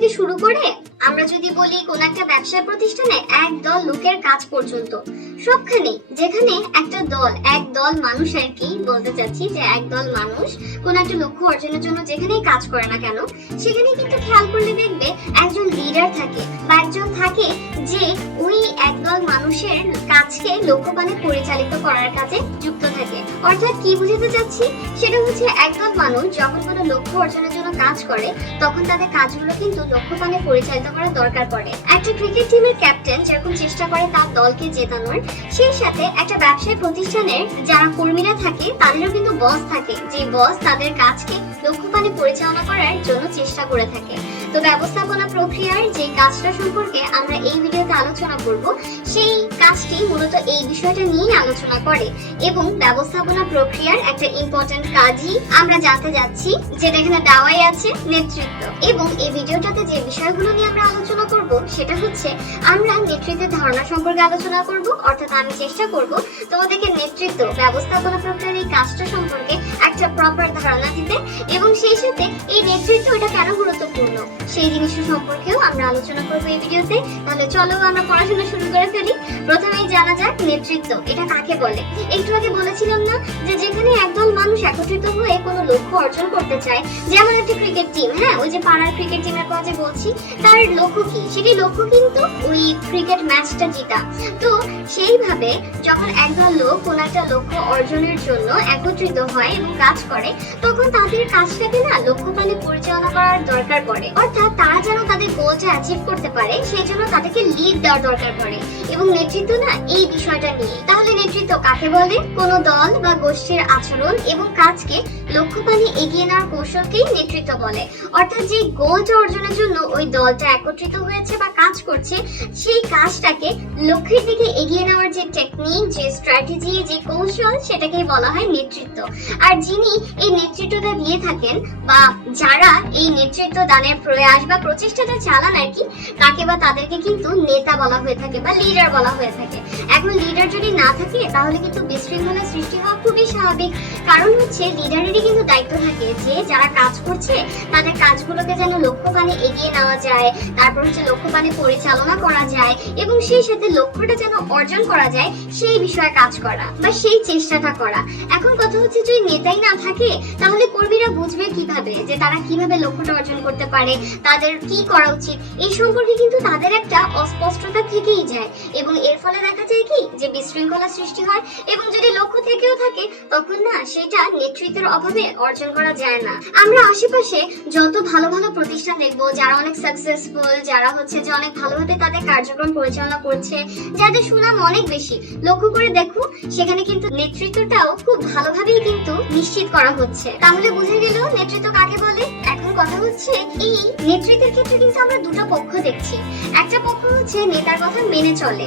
থেকে শুরু করে আমরা যদি বলি কোন একটা ব্যবসা প্রতিষ্ঠানে একদল লোকের কাজ পর্যন্ত, সবখানে যেখানে একটা দল, একদল মানুষ আর কি বলতে চাচ্ছি, যে একদল মানুষ কোন একটা লক্ষ্য অর্জনের জন্য যেখানেই কাজ করে না কেন, সেখানে কিন্তু খেয়াল করলে দেখবে একজন লিডার থাকে বা একজন থাকে যে ওই একদল মানুষের কাজকে লক্ষ্যবানে পরিচালিত করার কাজে যুক্ত থাকে। অর্থাৎ কি বুঝাতে চাচ্ছি, সেটা হচ্ছে একদল মানুষ যখন কোনো লক্ষ্য অর্জনের জন্য কাজ করে তখন তাদের কাজগুলো কিন্তু লক্ষ্যবানে পরিচালিত করা দরকার পড়ে। একটা ক্রিকেট টিমের ক্যাপ্টেন যেরকম চেষ্টা করে তার দলকে জেতানোর, সেই সাথে একটা ব্যবসায়ী প্রতিষ্ঠানের যারা কর্মীরা থাকে তাদেরও কিন্তু বস থাকে, যে বস তাদের কাজকে লক্ষ্যবানে পরিচালনা করার জন্য চেষ্টা করে থাকে। তো ব্যবস্থাপনা প্রক্রিয়ার যে কাজটা সম্পর্কে আমরা এই ভিডিওতে আলোচনা করব, সেই কাজটি মূলত এই বিষয়টা নিয়ে আলোচনা করে এবং ব্যবস্থাপনা প্রক্রিয়ার একটা ইম্পর্টেন্ট কাজই আমরা জানতে যাচ্ছি, যেটা এখানে দেওয়াই আছে, নেতৃত্ব। এবং এই ভিডিওটাতে যে বিষয়গুলো নিয়ে আমরা আলোচনা করব সেটা হচ্ছে আমরা নেতৃত্বের ধারণা সম্পর্কে আলোচনা করব, অর্থাৎ আমি চেষ্টা করব তোমাদেরকে নেতৃত্ব ব্যবস্থাপনা প্রক্রিয়ার এই কাজটা সম্পর্কে একটা প্রপার ধারণা দিতে, এবং সেই সাথে এই নেতৃত্ব এটা কেন গুরুত্বপূর্ণ সেই জিনিসটা সম্পর্কেও আমরা আলোচনা করব এই ভিডিওতে। তাহলে চলো আমরা পড়াশোনা শুরু করে ফেলি। প্রথমেই জানা যাক নেতৃত্ব এটা কাকে বলে। একটু আগে বলেছিলাম না যে যেখানে একদল মানুষ একত্রিত হয়ে কোনো লক্ষ্য অর্জন করতে চায়, যেমন একটা ক্রিকেট টিম, হ্যাঁ ওই যে পাড়ার ক্রিকেট টিমের কথা বলছি, তার লক্ষ্য কি? সেটি লক্ষ্য কিন্তু ওই ক্রিকেট ম্যাচটা জেতা। তো সেইভাবে যখন একদল লোক কোনো একটা লক্ষ্য অর্জনের জন্য একত্রিত হয় এবং কাজ করে, তখন তাদের কাজটাকে না লক্ষ্যবানে পরিচালনা করার দরকার পড়ে। অর্থাৎ তারা যেন তাদের গোলটা অ্যাচিভ করতে পারে সেই জন্য তাদেরকে লিড দেওয়ার দরকার পড়ে, এবং নেতৃত্ব না এই বিষয়টা নিয়ে। তাহলে নেতৃত্ব কাকে বলে? কোনো দল বা গোষ্ঠীর আচরণ এবং কাজকে লক্ষ্যবানে এগিয়ে নেওয়ার কৌশলকেই নেতৃত্ব বলে। অর্থাৎ যে গোলটা অর্জনের জন্য ওই দলটা একত্রিত হয়েছে বা কাজ করছে, সেই কাজটাকে লক্ষ্যের দিকে এগিয়ে নেওয়ার যে টেকনিক, যে স্ট্র্যাটেজি, যে কৌশল, সেটাকেই বলা হয় নেতৃত্ব। আর যিনি এই নেতৃত্বটা দিয়ে থাকেন বা যারা এই নেতৃত্ব দানের প্রয়াস বা প্রচেষ্টাটা চালান আর কি, তাকে বা তাদেরকে কিন্তু নেতা বলা হয়ে থাকে বা লিডার বলা হয়ে থাকে। এখন লিডার যদি না থাকে তাহলে কিন্তু বিশৃঙ্খলা সৃষ্টি হওয়া খুবই স্বাভাবিক। কারণ হচ্ছে লিডারেরই কিন্তু দায়িত্ব থাকে যে যারা কাজ করছে তাদের কাজগুলোকে যেন লক্ষ্যবানে এগিয়ে নেওয়া যায়, তারপর হচ্ছে লক্ষ্যবানে পরিচালনা করা যায়, এবং সেই সাথে লক্ষ্যটা যেন অর্জন করা যায় সেই বিষয়ে কাজ করা বা সেই চেষ্টাটা করা। এখন কথা হচ্ছে যদি নেতাই না থাকে তাহলে কর্মীরা বুঝবে কিভাবে যে তারা কিভাবে লক্ষ্যটা অর্জন করতে পারে, তাদের কি করা উচিত, এই সম্পর্কে কিন্তু তাদের একটা অস্পষ্টতা থেকেই যায়, এবং এর ফলে দেখা যায় কি যে বিশৃঙ্খলা সৃষ্টি হয়। এবং যদি লক্ষ্য থেকেও থাকে তখন না সেটা নেতৃত্বের অভাবে অর্জন করা যায় না। আমরা আশেপাশে যত ভালো ভালো প্রতিষ্ঠান দেখবো যারা অনেক সাকসেসফুল, যারা হচ্ছে যে অনেক ভালোভাবে তাদের কার্যক্রম পরিচালনা করছে, যাদের সুনাম অনেক বেশি, লক্ষ্য করে দেখো সেখানে কিন্তু নেতৃত্বটাও খুব ভালোভাবেই কিন্তু নিশ্চিত করা হচ্ছে। তাহলে বুঝে গেল নেতৃত্ব কাকে বলে। এখন কথা হচ্ছে এই নেতৃত্বের ক্ষেত্রে কিন্তু আমরা দুটো পক্ষ দেখছি। একটা পক্ষ হচ্ছে নেতার কথা মেনে চলে,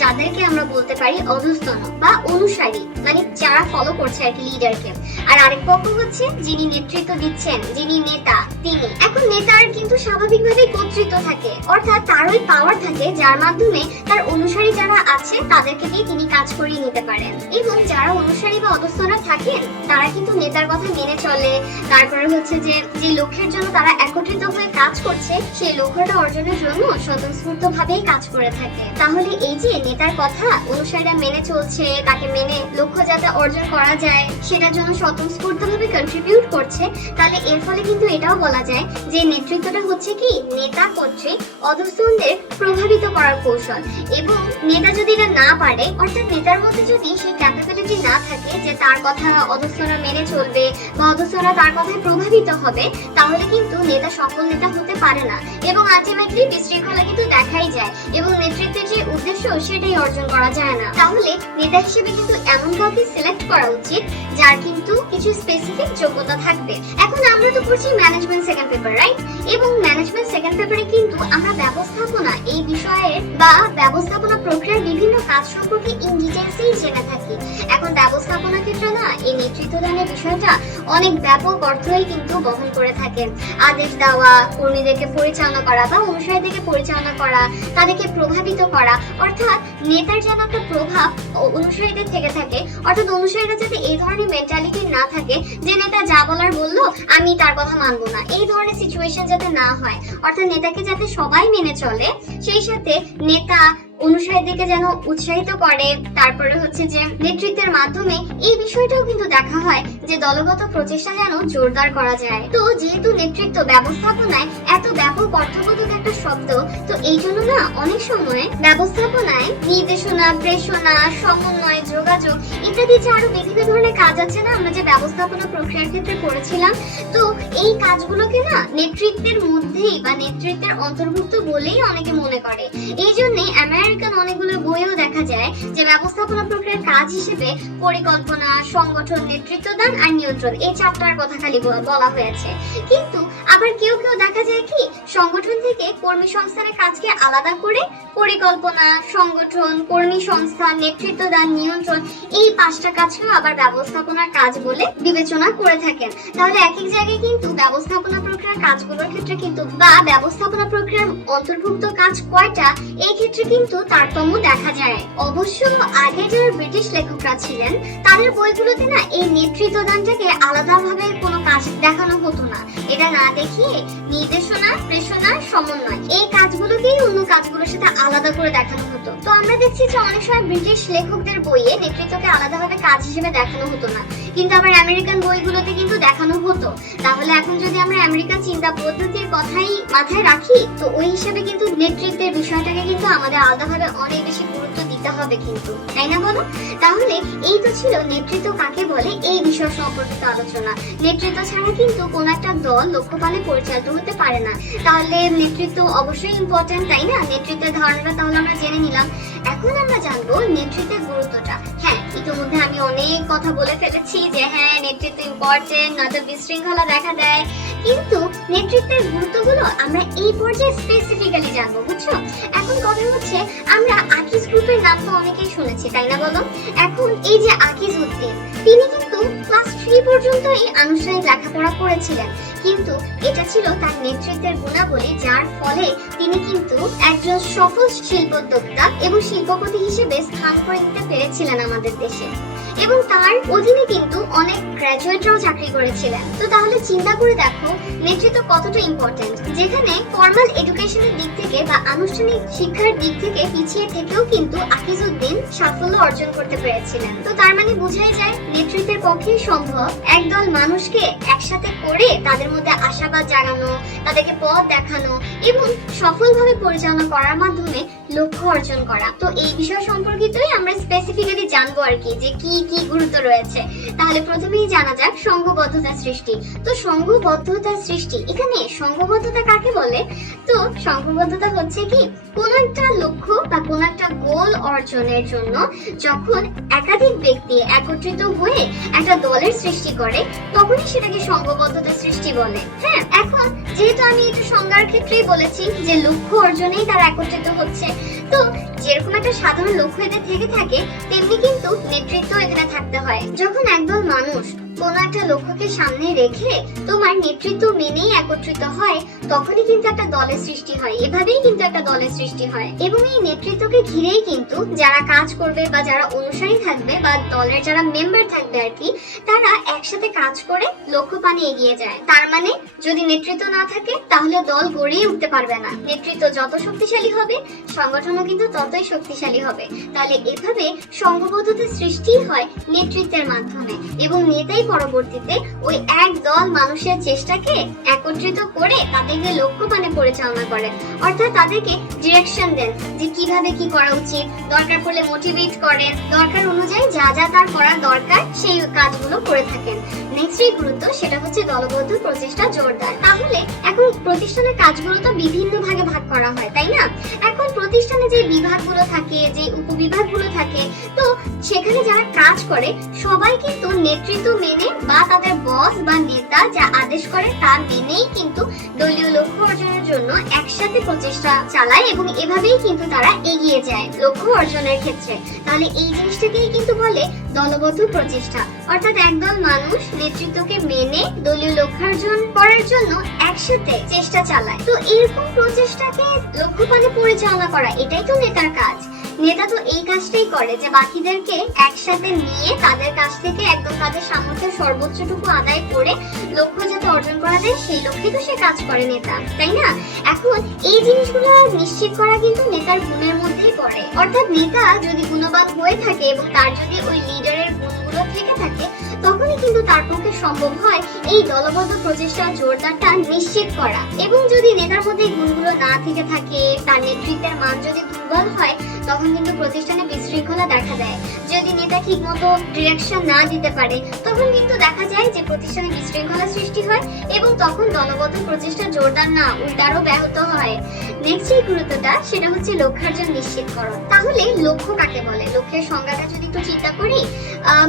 যাদেরকে আমরা বলতে পারি অধস্তন বা অনুসারী, মানে যারা ফলো করছে আর কি লিডারকে। আর আরেক পক্ষ হচ্ছে যিনি নেতৃত্ব দিচ্ছেন, যিনি নেতা, তিনি। এখন নেতার কিন্তু স্বাভাবিকভাবেই কর্তৃত্ব থাকে, অর্থাৎ তার ওই পাওয়ার থাকে যার মাধ্যমে তার অনুসারী যারা আছে তাদেরকে দিয়ে তিনি কাজ করিয়ে নিতে পারেন। এবং যারা অনুসারী বা অধস্তনরা থাকেন তারা কিন্তু নেতার কথা মেনে চলে, তারপরে হচ্ছে যে লক্ষ্যের জন্য তারা একত্রিত হয়ে কাজ করছে সেই লক্ষ্যটা অর্জনের জন্য স্বতঃস্ফূর্ত ভাবেই কাজ করে থাকে। তাহলে এই যে নেতার কথা অনুসারীরা মেনে চলছে, তাকে মেনে লক্ষ্য যাতে অর্জন করা যায় সেটার জন্য স্বতঃস্ফূর্ত ভাবে কন্ট্রিবিউট করছে, তাহলে এর ফলে কিন্তু এটাও বলা যায় যে নেতৃত্বটা হচ্ছে কি নেতা কর্তৃক অধস্তনদের প্রভাবিত করার কৌশল। এবং নেতা যদি এটা না পারে, অর্থাৎ নেতার মধ্যে যদি সেই ক্যাপাবিলিটি না থাকে যে তার কথা অধস্তনরা মেনে চলবে বা অধস্তনরা তার কথায় প্রভাবিত হবে, তাহলে কিন্তু নেতা সফল নেতা হতে পারে না, এবং আলটিমেটলি বিশৃঙ্খলা কিন্তু দেখাই যায়, এবং নেতৃত্বের যে উদ্দেশ্য সেটাই অর্জন করা যায় না। তাহলে নেতা হিসেবে কিন্তু এমন কাউকে সিলেক্ট করা উচিত যার কিন্তু কিছু স্পেসিফিক যোগ্যতা থাকবে। এখন আমরা তো পড়ছি ম্যানেজমেন্ট সেকেন্ড পেপার, রাইট? এবং ম্যানেজমেন্ট সেকেন্ড পেপারে কিন্তু আমরা ব্যবস্থাপনা এই বিষয়ের বা ব্যবস্থাপনা প্রক্রিয়ার বিভিন্ন কাজ সম্পর্কে ইন ডিটেইলসেই জেনে থাকি। এখন ব্যবস্থাপনা ক্ষেত্রে না এই নেতৃত্ব দানের বিষয়টা অনেক ব্যাপক অর্থই কিন্তু বহন করে থাকে। আদেশ দেওয়া, কর্মীদেরকে পরিচালনা পরিচালনা করা বা অনুসারীদেরকে পরিচালনা করা, তাদেরকে প্রভাবিত করা, অর্থাৎ নেতার যেন একটা প্রভাব অনুসারীদের থেকে থাকে। অর্থাৎ অনুসারীরা যাতে এই ধরনের মেন্টালিটি না থাকে যে নেতা যা বলার বললো আমি তার কথা মানবো না, এই ধরনের সিচুয়েশন যাতে না হয়। অর্থাৎ নেতাকে যাতে সবাই মেনে চলে, সেই সাথে নেতা অনুসারীদেরকে যেন উৎসাহিত করে। তারপরে হচ্ছে যে নেতৃত্বের মাধ্যমে এই বিষয়টাও কিন্তু দেখা হয় যে দলগত প্রচেষ্টা যেন জোরদার করা যায়। তো যেহেতু নেতৃত্ব ব্যবস্থাপনায় এত ব্যাপক অর্থবোধক একটা শব্দ, তো এই জন্য না অনেক সময় ব্যবস্থাপনায় নির্দেশনা, প্রেরণা, সমন্বয়, যোগাযোগ ইত্যাদি যে আরো বিভিন্ন ধরনের কাজ আছে না, আমরা যে ব্যবস্থাপনা প্রক্রিয়ার ক্ষেত্রে করেছিলাম, তো এই কাজগুলোকে না নেতৃত্বের মধ্যেই বা নেতৃত্বের অন্তর্ভুক্ত বলেই অনেকে মনে করে। এই জন্যই আমেরিকান অনেকগুলো বইয়েও দেখা যায় যে ব্যবস্থাপনা প্রক্রিয়ার কাজ হিসেবে পরিকল্পনা, সংগঠন, নেতৃত্ব দান আর নিয়ন্ত্রণ, এই চারটার কথা খালি বলা হয়েছে। কিন্তু আবার কেউ কেউ দেখা যায় কি সংগঠন থেকে কর্মী সংস্থানের কাজকে আলাদা করে পরিকল্পনা, সংগঠন, কর্মী সংস্থান, নেতৃত্ব দান, নিয়ন্ত্রণ এই পাঁচটা কাজকেও আবার ব্যবস্থাপনার কাজ বলে বিবেচনা করে থাকেন। তাহলে এক এক জায়গায় কিন্তু ব্যবস্থাপনা প্রক্রিয়ার কাজগুলোর ক্ষেত্রে কিন্তু বা ব্যবস্থাপনা প্রক্রিয়ার অন্তর্ভুক্ত কাজ কয়টা, এই ক্ষেত্রে কিন্তু তারতম্য দেখা যায়। অবশ্য আগে যারা ব্রিটিশ লেখকরা ছিলেন তাদের বইগুলোতে না এই নেতৃত্ব দানটাকে আলাদাভাবে কোনো কাজ দেখানো হতো না। এটা না দেখিয়ে নির্দেশনা, প্রেরণা, সমন্বয় এই কাজগুলোকেই অন্য কাজগুলোর সাথে আলাদা করে দেখানো হতো। তো আমরা দেখছি যে অনেক সময় ব্রিটিশ লেখকদের বইয়ে নেতৃত্বকে আলাদাভাবে কাজ হিসেবে দেখানো হতো না, কিন্তু আবার আমেরিকান বইগুলোতে কিন্তু দেখানো হতো। তাহলে এখন যদি আমরা আমেরিকান চিন্তা পদ্ধতির কথাই মাথায় রাখি, তো ওই হিসেবে কিন্তু নেতৃত্বের বিষয়টাকে কিন্তু আমাদের আলাদাভাবে অনেক বেশি গুরুত্ব দিতে হবে কিন্তু, তাই না বলো? তাহলে এই তো ছিল নেতৃত্ব কাকে বলে এই বিষয় সম্পর্কিত আলোচনা। নেতৃত্ব ছাড়া কিন্তু কোন একটা দল লক্ষ্যপানে পরিচালিত হতে পারে না। তাহলে নেতৃত্ব অবশ্যই ইম্পর্টেন্ট, তাই না? নেতৃত্বের ধারণাটা তাহলে আমরা জেনে নিলাম। এখন আমরা জানবো নেতৃত্বের গুরুত্বটা। হ্যাঁ, ইতিমধ্যে আমি অনেক কথা বলে ফেলেছি যে হ্যাঁ নেতৃত্ব ইম্পর্টেন্ট, নয়তো বিশৃঙ্খলা দেখা দেয়, কিন্তু নেতৃত্বের গুরুত্বগুলো আমরা এই পর্যায়ে স্পেসিফিক্যালি জানবো, বুঝছো? এখন কথা হচ্ছে আমরা আকিজ গ্রুপের নাম তো অনেকেই শুনেছি, তাই না বলো? এখন এই যে আকিজ উদ্দিন, তিনি কিন্তু ক্লাস 3 পর্যন্তই আনুষ্ঠানিক লেখাপড়া করেছিলেন, কিন্তু এটা ছিল তার নেতৃত্বের গুণাবলী, যার ফলে তিনি কিন্তু একজন সফল শিল্পোদ্যোক্তা এবং শিল্পপতি হিসেবে স্থান করে নিতে পেরেছিলেন আমাদের দেশে। এবং তার অধীনে কিন্তু অনেক গ্র্যাজুয়েটরাও চাকরি করেছিলেন। তো তাহলে চিন্তা করে দেখো নেতৃত্ব কতটা ইম্পর্টেন্ট, যেখানে ফর্মাল এডুকেশনের দিক থেকে বা আনুষ্ঠানিক শিক্ষার দিক থেকে পিছিয়ে থেকেও কিন্তু আকিজ উদ্দিন সাফল্য অর্জন করতে পেরেছিলেন। তো তার মানে বোঝাই যায় নেতৃত্বের পক্ষেই সম্ভব একদল মানুষকে একসাথে করে তাদের মধ্যে আশাবাদ জাগানো, তাদেরকে পথ দেখানো এবং সফলভাবে পরিচালনা করার মাধ্যমে লক্ষ্য অর্জন করা। তো এই বিষয় সম্পর্কিতই আমরা স্পেসিফিক্যালি জানবো আর কি, যে কি কি গুরুত্ব রয়েছে। তাহলে প্রথমেই জানা যাক সংঘবদ্ধতা সৃষ্টি। তো সংঘবদ্ধতা সৃষ্টি, এখানে সংঘবদ্ধতা কাকে বলে? তো সংঘবদ্ধতা হচ্ছে কি কোন একটা লক্ষ্য বা কোন একটা গোল অর্জনের জন্য যখন একাধিক ব্যক্তি একত্রিত হয়ে একটা দলের সৃষ্টি করে, তখনই সেটাকে সংঘবদ্ধতা সৃষ্টি বলে। হ্যাঁ, এখন যেহেতু আমি এটা সংজ্ঞার ক্ষেত্রেই বলেছি যে লক্ষ্য অর্জনেই তারা একত্রিত হচ্ছে, তো যেরকম একটা সাধারণ লক্ষ্য এদের থেকে থাকে তেমনি কিন্তু নেতৃত্ব এখানে থাকতে হয়। যখন একদল মানুষ কোন একটা লক্ষ্যকে সামনে রেখে তোমার নেতৃত্ব মেনেই একত্রিত হয়, তখনই কিন্তু একটা দলের সৃষ্টি হয়। এভাবেই কিন্তু একটা দলের সৃষ্টি হয় এবং এই নেতৃত্বকে ঘিরেই কিন্তু যারা কাজ করবে বা যারা অনুসারী থাকবে বা দলের যারা মেম্বার থাকবে আর কি, তারা একসাথে কাজ করে লক্ষ্য পানে এগিয়ে যায়। তার মানে যদি নেতৃত্ব না থাকে তাহলে দল গড়িয়ে উঠতে পারবে না। নেতৃত্ব যত শক্তিশালী হবে সংগঠনও কিন্তু ততই শক্তিশালী হবে। তাহলে এভাবে সংঘবদ্ধতার সৃষ্টি হয় নেতৃত্বের মাধ্যমে এবং নেতাই পরবর্তীতে ওই এক দল মানুষের চেষ্টাকে একত্রিত করে তাদেরকে লক্ষ্যপানে পরিচালনা করেন, অর্থাৎ তাদেরকে ডিরেকশন দেন যে কিভাবে কি করা উচিত, দরকার পড়লে মোটিভেট করেন, দরকার অনুযায়ী যা যা তার করার দরকার সেই কাজগুলো করে থাকেন। নেক্সট যে গুরুত্ব সেটা হচ্ছে দলবদ্ধ প্রচেষ্টা জোরদার। তাহলে এখন প্রতিষ্ঠানের কাজগুলো তো বিভিন্ন ভাগে ভাগ করা হয়, তাই না? এখন প্রতিষ্ঠানে যে বিভাগগুলো থাকে, যে উপবিভাগগুলো থাকে, তো সেখানে যারা কাজ করে সবাই কিন্তু নেতৃত্ব মেনে মেনে বা তাদের বস বা নেতা যা আদেশ করে তা মেনেই কিন্তু দলীয় লক্ষ্য অর্জনের জন্য একসাথে প্রচেষ্টা চালায় এবং এভাবেই কিন্তু তারা এগিয়ে যায় লক্ষ্য অর্জনের ক্ষেত্রে। তাহলে এই জিনিসটাকেই কিন্তু বলে দলবদ্ধ প্রচেষ্টা, অর্থাৎ একদল মানুষ নেতৃত্বকে মেনে দলীয় লক্ষ্যার্জন করার জন্য একসাথে চেষ্টা চালায়। তো এরকম প্রচেষ্টাকে লক্ষ্যপানে পরিচালনা করা এটাই তো নেতার কাজ। নেতা তো এই কাজটাই করে যে বাকিদেরকে একসাথে নিয়ে তাদের কাছ থেকে একদম তাদের সামর্থ্যের সর্বোচ্চটুকু আদায় করে লক্ষ্য যাতে অর্জন করা যায় সেই লক্ষ্যে তো সে কাজ করে নেতা, তাই না? এখন এই জিনিসগুলো নিশ্চিত করা কিন্তু নেতার গুণের মধ্যেই পড়ে। অর্থাৎ নেতা যদি গুণবান হয়ে থাকে এবং তার যদি ওই লিডারের গুণগুলো থেকে থাকে, তখনই কিন্তু তার পক্ষে সম্ভব হয় এই দলবদ্ধ প্রচেষ্টা জোরদারটা নিশ্চিত করা। এবং যদি নেতার মধ্যে এই গুণগুলো না থেকে থাকে, তার নেতৃত্বের মান যদি দুর্বল হয়, তখন কিন্তু প্রতিষ্ঠানে বিশৃঙ্খলা দেখা দেয়। যদি নেতা ঠিক মতো ডিরেকশন না দিতে পারে, তখন কিন্তু দেখা যায় যে প্রতিষ্ঠানে বিশৃঙ্খলা সৃষ্টি হয় এবং তখন দলবদ্ধ প্রচেষ্টা জোরদার না উল্টারও ব্যাহত হয়। নেক্সট যে গুরুত্বটা সেটা হচ্ছে লক্ষ্যার্জন নিশ্চিতকরণ। তাহলে লক্ষ্য কাকে বলে? লক্ষ্যের সংজ্ঞাটা যদি একটু চিন্তা করি,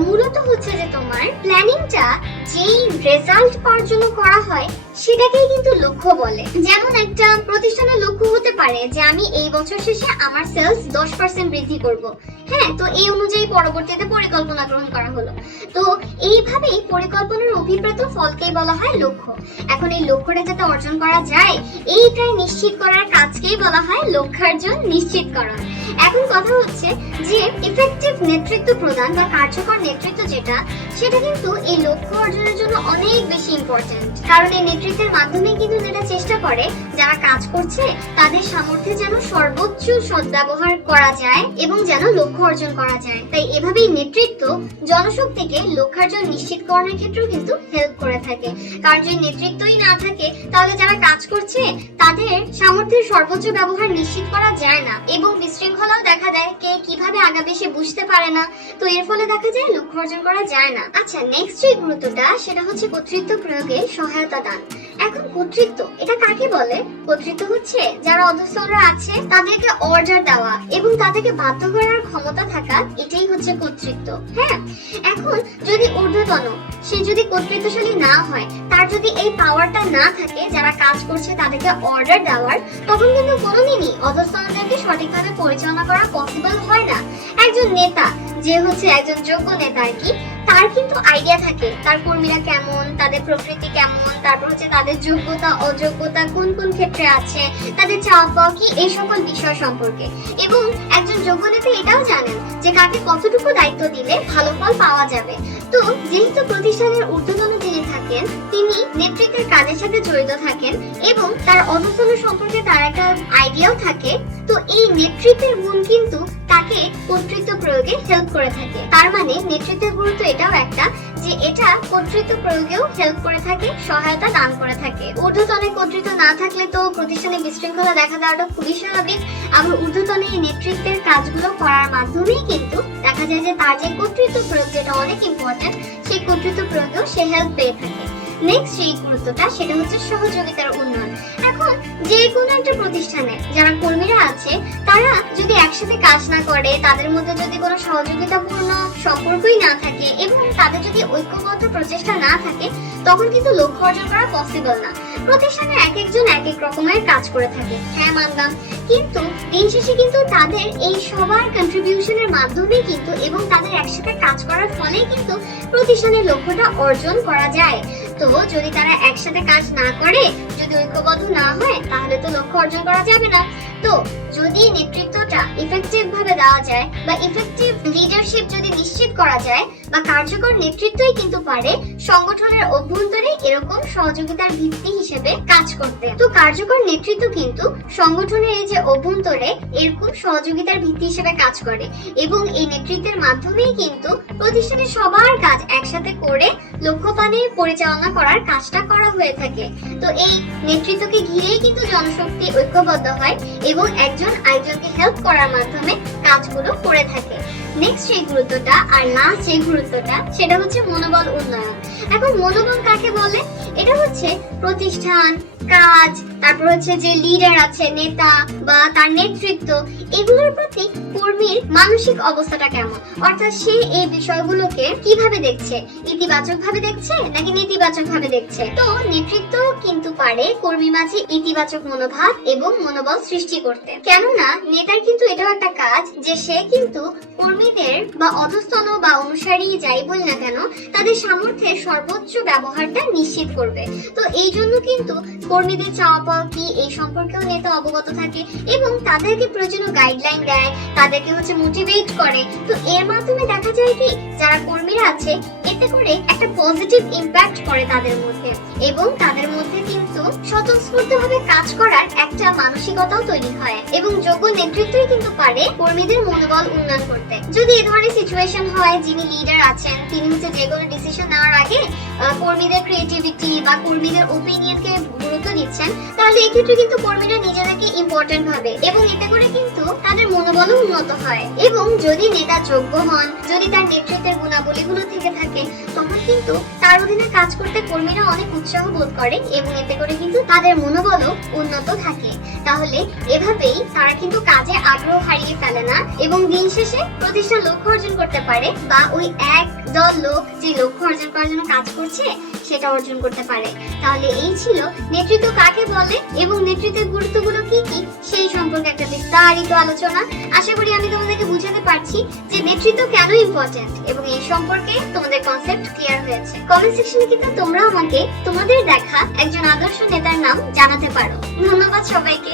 মূলত হচ্ছে যে তোমার প্ল্যানিংটা যেই রেজাল্ট পাওয়ার জন্য করা হয় সেটাকেই কিন্তু লক্ষ্য বলে। যেমন একটা প্রতিষ্ঠানের লক্ষ্য হতে পারে যে আমি এই বছর শেষে আমার সেলস 10% বৃদ্ধি করব। হ্যাঁ, তো এই অনুযায়ী পরবর্তীতে পরিকল্পনা গ্রহণ করা হলো। তো এইভাবেই পরিকল্পনার অভিপ্রেত ফলকেই বলা হয় লক্ষ্য। এখন এই লক্ষ্যটা যাতে অর্জন করা যায় এইটাই নিশ্চিত করার কাজকেই বলা হয় লক্ষ্যার্জন নিশ্চিতকরণ। এখন কথা হচ্ছে যে ইফেক্টিভ নেতৃত্ব প্রদান বা কার্যকর নেতৃত্ব যেটা, সেটা কিন্তু এই লক্ষ্য অর্জনের জন্য অনেক বেশি ইম্পর্টেন্ট। কারণ এই নেতৃত্বের মাধ্যমে কিন্তু নেতা চেষ্টা করে যারা কাজ করছে তাদের সামর্থ্যে যেন সর্বোচ্চ সদ্ব্যবহার করা যায় এবং যেন লক্ষ্য অর্জন করা যায়। তাই এভাবেই নেতৃত্ব জনশক্তিকে লক্ষ্যার্জন নিশ্চিতকরণের ক্ষেত্রেও কিন্তু হেল্প করে থাকে। কারণ যদি নেতৃত্বই না থাকে তাহলে যারা কাজ করছে তাদের সামর্থ্যের সর্বোচ্চ ব্যবহার নিশ্চিত করা যায় না এবং বিশৃঙ্খলাও দেখা দেয়। কে কিভাবে আগাবে সে বুঝতে পারে না, তো এর ফলে দেখা যায় লক্ষ্য অর্জন করা যায় না। আচ্ছা, নেক্সট যে গুরুত্বটা সেটা হচ্ছে কর্তৃত্ব প্রয়োগে সহায়তা দান। এখন কর্তৃত্ব এটা কাকে বলে? কর্তৃত্ব হচ্ছে যারা অধস্তনরা আছে তাদেরকে অর্ডার দেওয়া এবং তাদেরকে বাধ্য করার ক্ষমতা থাকা, এটাই হচ্ছে কর্তৃত্ব। হ্যাঁ, এখন যদি ঊর্ধ্বতন সে যদি কর্তৃত্বশালী না হয়, তার যদি এই পাওয়ারটা না থাকে যারা কাজ করছে তাদেরকে অর্ডার দেওয়ার, তখন কিন্তু কোনোদিনই অধস্তনদেরকে সঠিকভাবে পরিচালনা করা পসিবল হয় না। একজন নেতা যে হচ্ছে একজন যোগ্য নেতা আর কি, তার কিন্তু আইডিয়া থাকে তার কর্মীরা কেমন, তাদের প্রকৃতি কেমন, তারপর হচ্ছে তাদের যোগ্যতা অযোগ্যতা কোন কোন ক্ষেত্রে আছে, তাদের চাওয়া পাওয়া কি, এই সকল বিষয় সম্পর্কে। এবং একজন যোগ্য নেতা এটাও জানেন যে কাকে কতটুকু দায়িত্ব দিলে ভালো ফল পাওয়া যাবে। তো যেহেতু প্রতিষ্ঠানের ঊর্ধ্বতন যিনি থাকেন তিনি নেতৃত্বের কাজের সাথে জড়িত থাকেন এবং তার অধস্তন সম্পর্কে তার একটা আইডিয়াও থাকে, তো এই নেতৃত্বের গুণ কিন্তু তাকে কর্তৃত্ব প্রয়োগে হেল্প করে থাকে। তার মানে নেতৃত্বের গুরুত্ব এটাও একটা যে এটা কর্তৃত্ব প্রয়োগেও হেল্প করে থাকে, সহায়তা দান করে থাকে। ঊর্ধ্বতনে কর্তৃত্ব না থাকলে তো প্রতিষ্ঠানে বিশৃঙ্খলা দেখা দেওয়াটা খুবই স্বাভাবিক। আবার ঊর্ধ্বতনে নেতৃত্বের কাজগুলো করার মাধ্যমেই কিন্তু দেখা যায় যে তার যে কর্তৃত্ব প্রয়োগ যেটা অনেক ইম্পর্টেন্ট, সেই কর্তৃত্ব প্রয়োগেও সে হেল্প পেয়ে থাকে। নেক্সট যে গুরুত্বটা সেটা হচ্ছে সহযোগিতার উন্নয়ন। এখন যে কোনো একটা প্রতিষ্ঠানে যারা কর্মীরা আছে তারা যদি একসাথে কাজ না করে, তাদের মধ্যে যদি কোনো সহযোগিতাপূর্ণ সম্পর্কই না থাকে এবং তাদের যদি ঐক্যবদ্ধ প্রচেষ্টা না থাকে, তখন কিন্তু লক্ষ্য অর্জন করা পসিবল না। প্রতিষ্ঠানে এক একজন এক এক রকমের কাজ করে থাকে, হ্যাঁ মানলাম, কিন্তু দিন শেষে কিন্তু তাদের এই সবার কন্ট্রিবিউশনের মাধ্যমে কিন্তু এবং তাদের একসাথে কাজ করার ফলে কিন্তু প্রতিষ্ঠানের লক্ষ্যটা অর্জন করা যায়। তো যদি তারা একসাথে কাজ না করে, যদি ঐক্যবদ্ধ না হয়, তাহলে তো লক্ষ্য অর্জন করা যাবে না। তো যদি নেতৃত্বটা ইফেক্টিভ ভাবে দেওয়া যায় বা ইফেক্টিভ লিডারশিপ যদি নিশ্চিত করা যায় বা কার্যকর নেতৃত্বই কিন্তু পারে সংগঠনের অভ্যন্তরে এরকম সহযোগিতার ভিত্তি হিসেবে কাজ করতে। তো কার্যকর নেতৃত্ব কিন্তু সংগঠনের এই যে অভ্যন্তরে এরকম সহযোগিতার ভিত্তি হিসেবে কাজ করে এবং এই নেতৃত্বের মাধ্যমেই কিন্তু প্রতিষ্ঠানের সবার কাজ একসাথে করে লক্ষ্যপানে পরিচালনা করার কাজটা করা হয়ে থাকে। তো এই নেতৃত্বকে ঘিরেই কিন্তু জনশক্তি ঐক্যবদ্ধ হয় এবং একজন আরেকজনকে হেল্প করার মাধ্যমে কাজগুলো করে থাকে। নেক্সট যে গুরুত্বটা আর লাস্ট যে গুরুত্বটা সেটা হচ্ছে মনোবল উন্নয়ন। এখন মনোবল কাকে বলে? এটা হচ্ছে প্রতিষ্ঠান, কাজ, তারপর হচ্ছে যে লিডার আছে, নেতা বা তার নেতৃত্ব, এগুলোর প্রতি কর্মীর মানসিক অবস্থাটা কেমন, অর্থাৎ সে এই বিষয়গুলোকে কিভাবে দেখছে, ইতিবাচক ভাবে দেখছে নাকি নেতিবাচক ভাবে দেখছে। তো নেতৃত্ব কিন্তু পারে কর্মী মাঝে ইতিবাচক মনোভাব এবং মনোবল সৃষ্টি করতে, কেননা নেতার কিন্তু এটাও একটা কাজ যে সে কিন্তু কর্মীদের বা অধস্তন বা অনুসারী যাই বল না কেন তাদের সামর্থ্যের সর্বোচ্চ ব্যবহারটা নিশ্চিত করবে। তো এই জন্য কিন্তু কর্মীদের চাওয়া পাওয়া কি এই সম্পর্কেও নেতা অবগত থাকে এবং তাদেরকে প্রয়োজনীয় গাইডলাইন দেয়, তাদেরকে হচ্ছে মোটিভেট করে। তো এর মাধ্যমে দেখা যায় কি যারা কর্মীরা আছে এতে করে একটা পজিটিভ ইম্প্যাক্ট করে তাদের মধ্যে এবং তাদের মধ্যে কিন্তু স্বতঃস্ফূর্তভাবে কাজ করার একটা মানসিকতাও তৈরি হয় এবং যোগ্য নেতৃত্বই কিন্তু পারে কর্মীদের মনোবল উন্নয়ন করতে। যদি এই ধরনের সিচুয়েশন হয় যিনি লিডার আছেন তিনি হচ্ছে যে কোনো ডিসিশন নেওয়ার আগে কর্মীদের ক্রিয়েটিভিটি বা কর্মীদের ওপিনিয়নকে গুরুত্ব দিচ্ছেন, তাহলে এই ক্ষেত্রে কিন্তু কর্মীরা নিজেদেরকে ইম্পর্টেন্ট ভাবে এবং এতে করে কিন্তু তাদের মনোবলও উন্নত হয়। এবং যদি নেতা যোগ্য হন, যদি তার নেতৃত্বের গুণাবলীগুলো থেকে থাকে, তখন কিন্তু তার অধীনে কাজ করতে কর্মীরা অনেক উৎসাহ বোধ করে এবং এতে করে কিন্তু তাদের মনোবলও উন্নত থাকে। তাহলে এভাবেই তারা কিন্তু কাজে আগ্রহ হারিয়ে ফেলে না এবং দিন শেষে প্রতিষ্ঠান লক্ষ্য অর্জন করতে পারে বা ওই এক দল লোক যে লক্ষ্য অর্জন করার জন্য কাজ করছে সেটা অর্জন করতে পারে। তাহলে এই ছিল নেতৃত্ব কাকে বলে এবং নেতৃত্বের গুরুত্বগুলো কি কি সেই সম্পর্কে একটা বিস্তারিত আলোচনা। আশা করি আমি তোমাদেরকে বুঝাতে পারছি যে নেতৃত্ব কেন ইম্পর্টেন্ট এবং এই সম্পর্কে তোমাদের কনসেপ্ট ক্লিয়ার হয়েছে। কমেন্ট সেকশনে কিন্তু তোমরা আমাকে তোমাদের দেখা একজন আদর্শ নেতার নাম জানাতে পারো। ধন্যবাদ সবাইকে।